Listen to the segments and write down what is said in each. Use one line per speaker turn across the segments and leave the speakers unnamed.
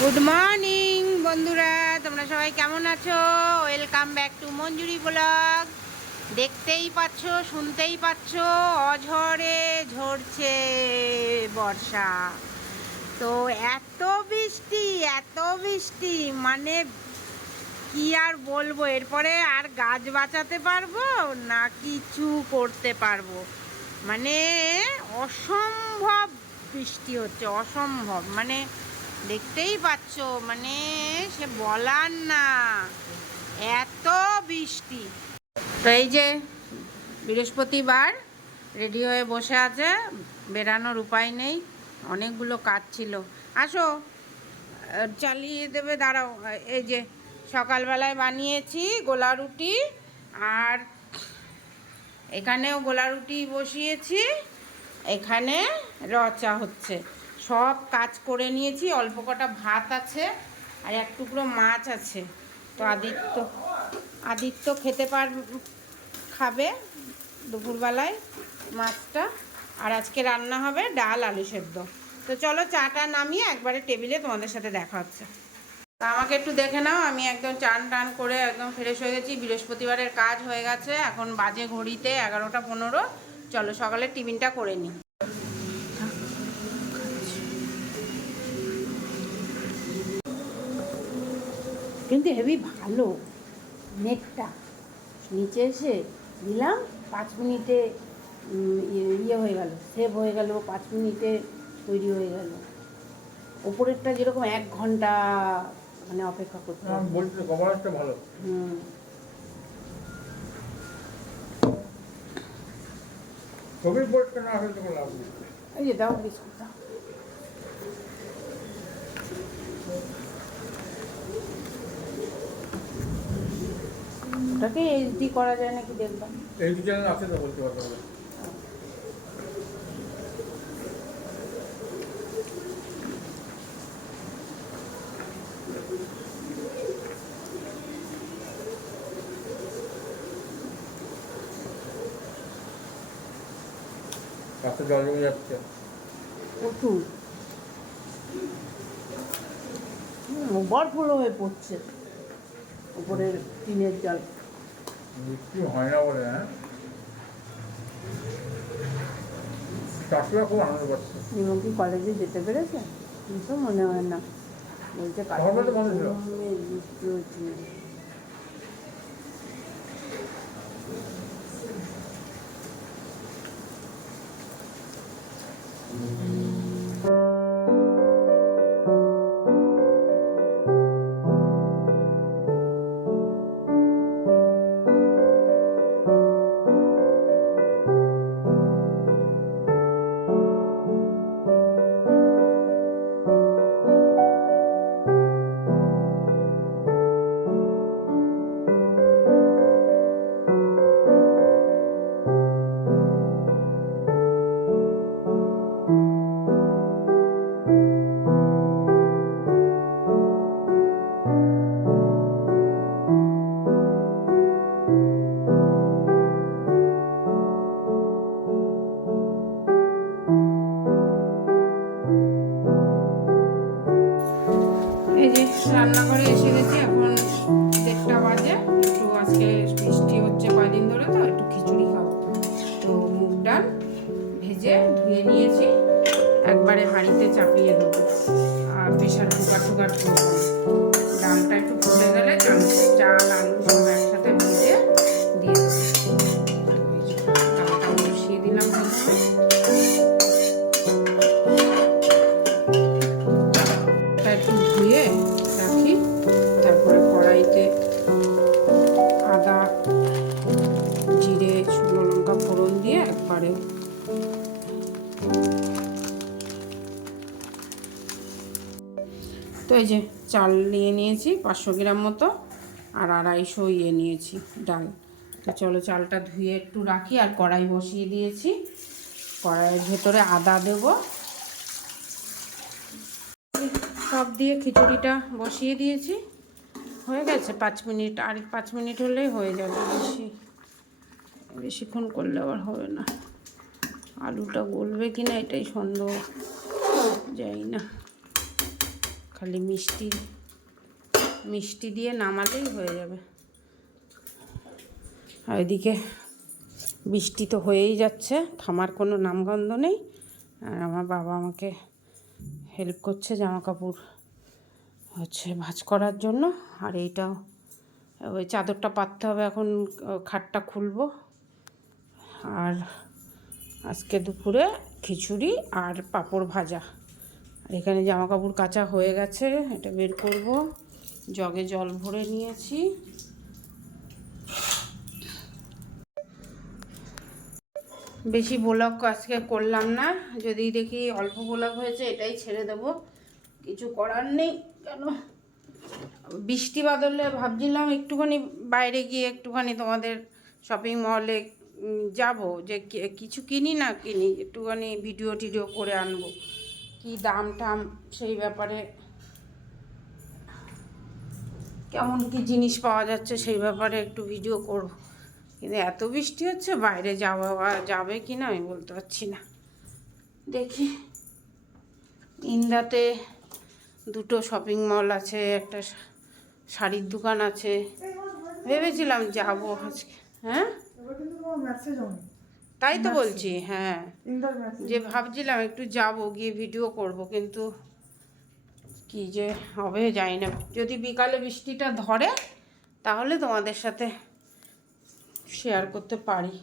Good morning বন্ধুরা। তোমরা সবাই কেমন আছো? Welcome back to Manjuri blog দেখতেই পাচ্ছ, শুনতেই পাচ্ছ, অঝরে ঝরছে বর্ষা। তো এত বৃষ্টি এত বৃষ্টি মানে কি আর বলব? এরপরে আর গাছ বাঁচাতে পারব না কিছু করতে পারব? মানে অসম্ভব বৃষ্টি হচ্ছে, অসম্ভব। মানে দেখতেই পাচ্ছ মানে সে বলার না। এত বৃষ্টি। তো এই যে বৃহস্পতিবার রেডি হয়ে বসে আছে, বেরানোর উপায় নেই, অনেকগুলো কাজ ছিল। আসো চালিয়ে দেবে, দাঁড়াও, এই যে সকালবেলায় বানিয়েছি গোলা রুটি, আর এখানেও গোলা রুটি বসিয়েছি, এখানে রচা হচ্ছে। সব কাজ করে নিয়েছি, অল্প কটা ভাত আছে আর এক টুকরো মাছ আছে। তো আদিত্য আদিত্য খেতে পার, খাবে দুপুরবেলায় মাছটা। আর আজকে রান্না হবে ডাল, আলু সেদ্ধ। তো চলো চাটা নামিয়ে একবারে টেবিলে তোমাদের সাথে দেখা হচ্ছে। তা আমাকে একটু দেখে নাও, আমি একদম চান টান করে একদম ফ্রেশ হয়ে গেছি। বৃহস্পতিবারের কাজ হয়ে গেছে, এখন বাজে ঘড়িতে এগারোটা পনেরো। চলো সকালে টিফিনটা করে নিই। কিন্তু হেভি ভালো। নেটটা নিচে এসে দিলাম পাঁচ মিনিটে ইয়ে ইয়ে হয়ে গেল সেভ হয়ে গেল পাঁচ মিনিটে তৈরি হয়ে গেল। ওপরেরটা যেরকম এক ঘণ্টা মানে অপেক্ষা করতে।
আমি ভালো।
হুম।
ছবি পরিষ্কার না হলে কোনো লাভ নেই।
এই যে দাও বিস্কুট দাও। ওটাকে এইচডি করা যায় নাকি দেখলাম।
এই দু চ্যানেল আছে তো বলতে পারব। রাস্তা জল জমে যাচ্ছে।
প্রচুর। ওভারফ্লো হয়ে পড়ছে। উপরের টিনের জল।
বৃষ্টি হয় না বলে হ্যাঁ? চাষিরা খুব আনন্দ পাচ্ছে।
কি কলেজে যেতে পেরেছে? কিন্তু মনে হয় না। বলছে
সকালবেলা তো
এসে গেছি, এখন দেড়টা বাজে। একটু আজকে বৃষ্টি হচ্ছে কয়দিন ধরে তো, একটু খিচুড়ি খাব। তো মুগ ডাল ভেজে ধুয়ে নিয়েছি, একবারে হাঁড়িতে চাপিয়ে দেবো। আর প্রেশার কুকার টুকার ডালটা একটু ফুটে গেলে চাল, আলু তো এই যে চাল নিয়ে নিয়েছি, পাঁচশো গ্রাম মতো, আর আড়াইশো ইয়ে নিয়েছি, ডাল। তো চলো চালটা ধুয়ে একটু রাখি, আর কড়াই বসিয়ে দিয়েছি। কড়াইয়ের ভেতরে আদা দেবো। সব দিয়ে খিচুড়িটা বসিয়ে দিয়েছি। হয়ে গেছে, পাঁচ মিনিট, আর পাঁচ মিনিট হলেই হয়ে যাবে বেশি। বেশিক্ষণ করলে আবার হবে না। আলুটা গলবে কি না এটাই সন্দেহ। যাই না। খালি মিষ্টি মিষ্টি দিয়ে নামালেই হয়ে যাবে। আর এদিকে বৃষ্টি তো হয়েই যাচ্ছে, থামার কোনো নামগন্ধ নেই। আর আমার বাবা আমাকে হেল্প করছে জামা কাপড় হচ্ছে ভাঁজ করার জন্য। আর এইটাও ওই চাদরটা পাততে হবে এখন খাটটা খুলবো। আর আজকে দুপুরে খিচুড়ি আর পাঁপড় ভাজা। আর এখানে জামা কাপড় কাচা হয়ে গেছে, এটা বের করব। জগে জল ভরে নিয়েছি। বেশি ব্লগ আজকে করলাম না, যদি দেখি অল্প ব্লগ হয়েছে এটাই ছেড়ে দেব। কিছু করার নেই, কেন? বৃষ্টি বাদলে ভাবছিলাম একটুখানি বাইরে গিয়ে একটুখানি তোমাদের শপিং মলে যাব যে কিছু কিনি না কিনি, একটুখানি ভিডিও টিডিও করে আনব। কি দাম টাম সেই ব্যাপারে কেমন কি জিনিস পাওয়া যাচ্ছে সেই ব্যাপারে একটু ভিডিও করব। কিন্তু এত বৃষ্টি হচ্ছে, বাইরে যাওয়া যাবে কি না আমি বলতে পারছি না। দেখি। ইন্দাতে দুটো শপিং মল আছে, একটা শাড়ির দোকান আছে। ভেবেছিলাম যাব আজকে হ্যাঁ? তাই তো বলছি হ্যাঁ। যে ভাবছিলাম একটু যাব গিয়ে ভিডিও করব কিন্তু কি যে হবে জানি না যদি বিকালে বৃষ্টিটা ধরে তাহলে তোমাদের সাথে শেয়ার করতে পারি।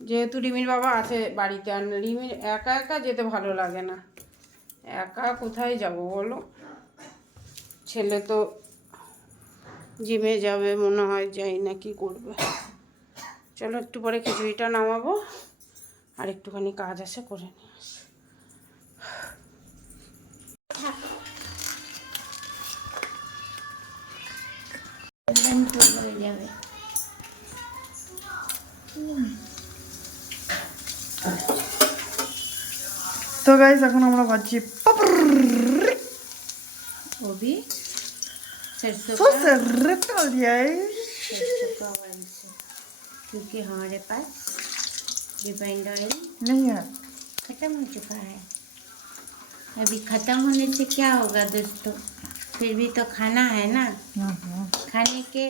যেহেতু রিমির বাবা আছে বাড়িতে আর রিমির একা একা যেতে ভালো লাগে না। একা কোথায় যাব বলো? ছেলে তো জিমে যাবে মনে হয় যাই না কি করবে। চলো একটু পরে খিচুড়িটা নামাবো আর একটুখানি কাজ আছে করে নিয়ে আস।
তো গাইস এখন আমরা ভাবছি সরষে দিয়ে
क्योंकि हमारे पास रिफाइंड ऑयल
नहीं है।
खत्म हो चुका है। अभी खत्म होने से क्या होगा दोस्तों? फिर भी तो खाना है ना? खाने के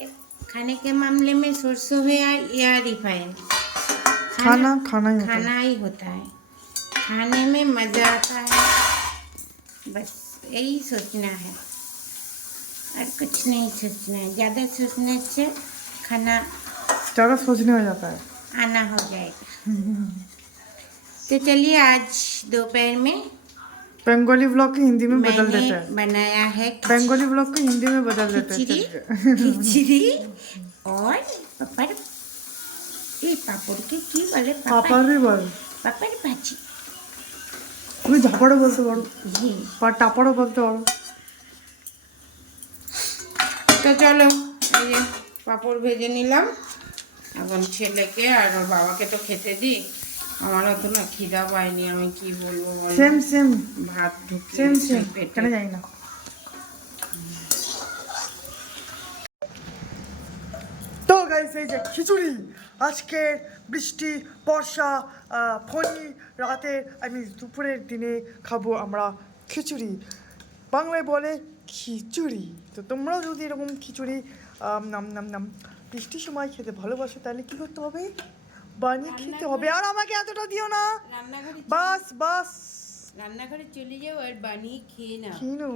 खाने के मामले में सरसों है या, या रिफाइंड
खाना खाना ही होता
खाना ही होता है। खाने में मज़ा आता है। बस यही सोचना है। और कुछ नहीं सोचना है। ज़्यादा सोचने से खाना
ज़्यादा सोचने हो जाता है
आना हो जाएगा तो चलिए आज दोपहर में
बंगाली ब्लॉग को हिंदी में बदल
मैंने
देते हैं
बनाया है
बंगाली ब्लॉग को हिंदी में बदल देते हैं
खिचड़ी
चलिए।
खिचड़ी और पापड़ ये पापड़ के की बोले पापड़
পাপারই বল
पापड़ भाजी
তুমি ঝাপড়ও বলতে পারো
ये
বা টাপড়ও বলতে পারো
তো চলো এই যে পাঁপড় ভেজে নিলাম এখন ছেলেকে আর ওর বাবাকে তো খেতে দিই। আমারও তো না খিদা পায়নি আমি কি বলব
সেম সেম
ভাত ঢুকে
সেম সেম জানি না। তো গাইস এই যে খিচুড়ি আজকে বৃষ্টি বর্ষা আহ, ফণি রাতে আমি দুপুরের দিনে খাব আমরা খিচুড়ি। বাংলায় বলে খিচুড়ি। তো তোমরাও যদি এরকম খিচুড়ি নাম নাম নাম বৃষ্টির সময় খেতে ভালোবাসো তাহলে কি করতে হবে? বানিয়ে খেতে হবে। আর আমাকে এতটা দিও না। বাস বাস।
রান্নাঘরে চলে যাও আর বানিয়ে খেয়ে নাও।
খেয়ে নাও।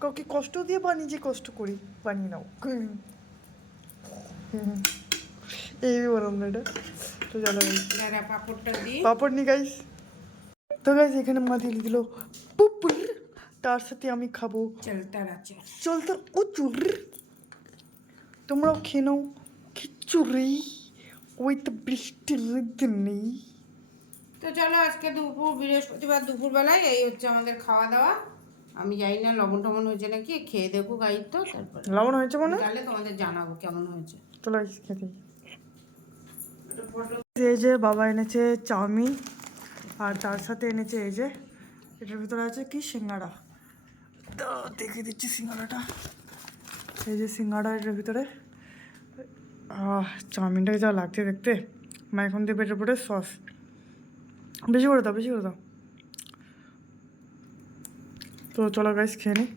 কাউকে কষ্ট দিয়ে বা নিজে কষ্ট করি বানিয়ে নাও। এই বললাম না এটা। তো চলো
পাঁপড়টা দিই
পাপড় নি গাইস তো গাইস এখানে মা দিয়ে দিল পুপুর। তার সাথে আমি খাব।
চলতার আচার
চলতে উচুর। তোমরাও খেয়ে নাও খিচুড়ি ওই তো বৃষ্টির দিনে
তো চলো আজকে দুপুর বৃহস্পতিবার দুপুরবেলায় এই হচ্ছে আমাদের খাওয়া দাওয়া। আমি জানি না লবণ টবণ হয়েছে নাকি খেয়ে দেখো গাড়ির তো তারপরে
লবণ হয়েছে মনে?
তাহলে তোমাদের জানাব কেমন হয়েছে।
চলো খেতে। এই যে বাবা এনেছে চাউমিন আর তার সাথে এনেছে এই যে এটার ভিতরে আছে কি? সিঙ্গাড়া তো দেখে দিচ্ছি সিঙ্গাড়াটা এই যে সিঙ্গাড়া এটার ভিতরে চাউমিনটাকে যা লাগছে দেখতে, মা এখন দিয়ে পেটের পরে সস বেশি করে দাও, বেশি করে দাও। তো চলো গাইস খেয়ে নিই